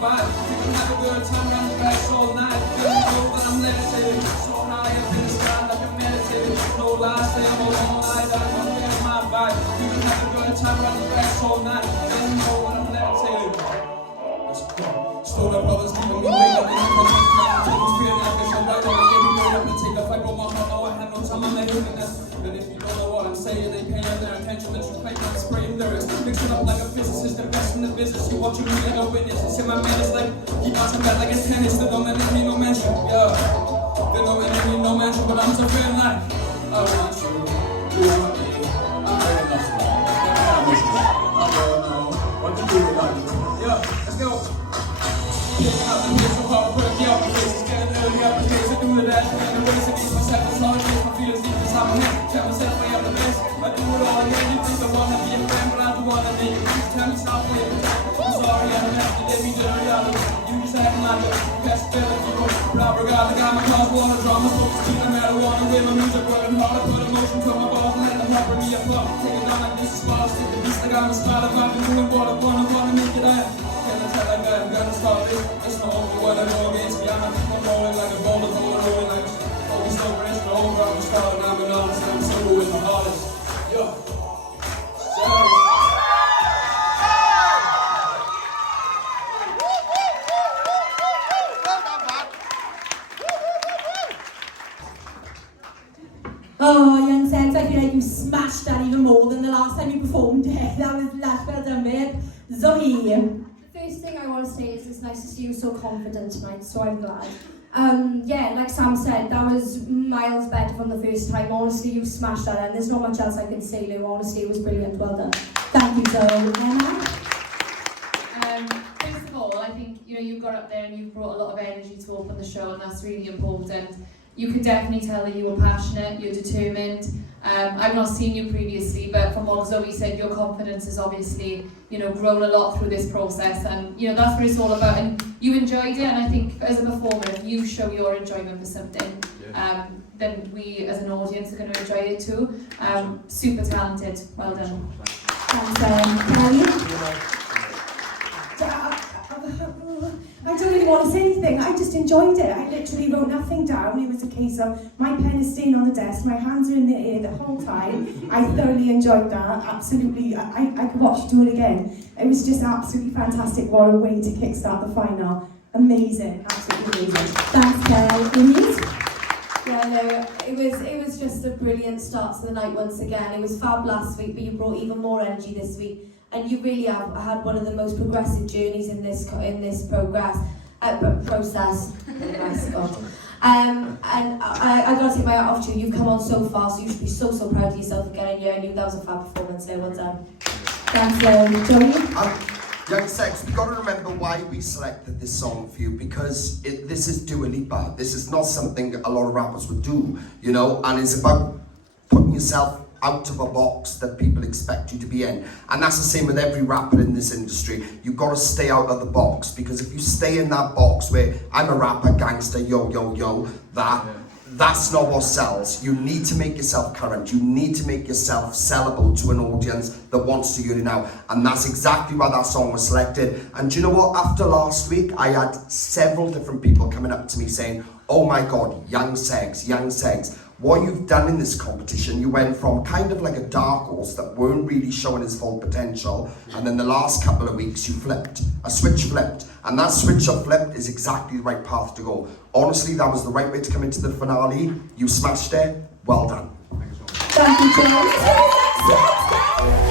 vibe. We can have a good time running back all night. Girl, you know that I'm levitating. So high up in the sky like I'm meditating. No lies, stay up all night. I don't get my vibe. We can have a good time running back all night. Girl, you know that I'm levitating. Let's go. Stolen brothers keeping me waiting. Tables feeling like it's alright. Over here we go up and take a fight. Roll my heart, now I have no time. I'm not hearing this. But if you don't know what I'm saying, they pay their attention. That you play on spraying lyrics. Mix it up like a physicist, the best in the business. You watch me like a witness. It's in my man, it's like keep bouncing back like it's tennis. They don't let me no mention, yeah. They don't let me no mention, but I'm so feeling like I want you, you want me. I'm very lost. I don't know what to do without you. Yeah, let's go. Picking up the pace so hard, put a key out my face. It's getting early up the pace. I do the dash, and the race against myself. It's hard to face my feelings deep inside my head. Tell myself I am the best. I do it all again. You think I wanna be a friend, but I don't wanna be. You tell me stop waiting. I'm sorry, I don't have to let me dirty out of it. You just acting like a pest feeling. You go, blah, blah, blah. I got my cars, wanna drama, focus to the marijuana. With my music working hard, I put emotion to my balls and let them help me a flow. Take it down like this is far, stick the beast like I'm a spider. I've been doing what I wanna make it out. Can't tell like that, I'm gonna start it. It's not over what I go against me. I'm rolling like a boulder, rolling like always over. It's not over, I'm starting. I'm an artist, I'm Cymru with my artist. Yo. Oh, YvngSegs, I feel like you smashed that even more than the last time you performed it. That was lush, well done, mate. Zoe. The first thing I want to say is it's nice to see you so confident tonight, so I'm glad. Yeah, like Sam said, that was miles better from the first time. Honestly, you smashed that, and there's not much else I can say, Lou. Honestly, it was brilliant. Well done. Thank you, Zoe. Emma? First of all, I think you got up there and you brought a lot of energy to open the show, and that's really important. You could definitely tell that you were passionate, you're determined. I've not seen you previously, but from what Zoe said, your confidence has obviously, grown a lot through this process, and that's what it's all about. And you enjoyed it, and I think as a performer, if you show your enjoyment for something, then we as an audience are going to enjoy it too. Super talented, well done. Thanks, Kelly. I don't really want to say anything. I just enjoyed it. I literally wrote nothing down. It was a case of my pen is staying on the desk, my hands are in the air the whole time. I thoroughly enjoyed that. Absolutely. I could watch you do it again. It was just absolutely fantastic. What a way to kickstart the final. Amazing. Absolutely amazing. Thanks, Kelly. Yeah, no, it was just a brilliant start to the night once again. It was fab last week, but you brought even more energy this week. And you really have had one of the most progressive journeys in this process. Nice God. And I got to take my hat off to you. You've come on so far, so you should be so proud of yourself for getting here. I knew that was a fab performance. So well done. Thanks, Joey. YvngSegs, we've got to remember why we selected this song for you, because this is Dua Lipa. This is not something a lot of rappers would do, and it's about putting yourself out of a box that people expect you to be in. And that's the same with every rapper in this industry. You've got to stay out of the box, because if you stay in that box where I'm a rapper, gangster, yo, that's not what sells. You need to make yourself current. You need to make yourself sellable to an audience that wants to hear you now. And that's exactly why that song was selected. And do you know what? After last week, I had several different people coming up to me saying, oh my God, YvngSegs. What you've done in this competition, you went from kind of like a dark horse that weren't really showing his full potential, and then the last couple of weeks you flipped. A switch flipped. And that switch up flipped is exactly the right path to go. Honestly, that was the right way to come into the finale. You smashed it. Well done. Thank you, Joey.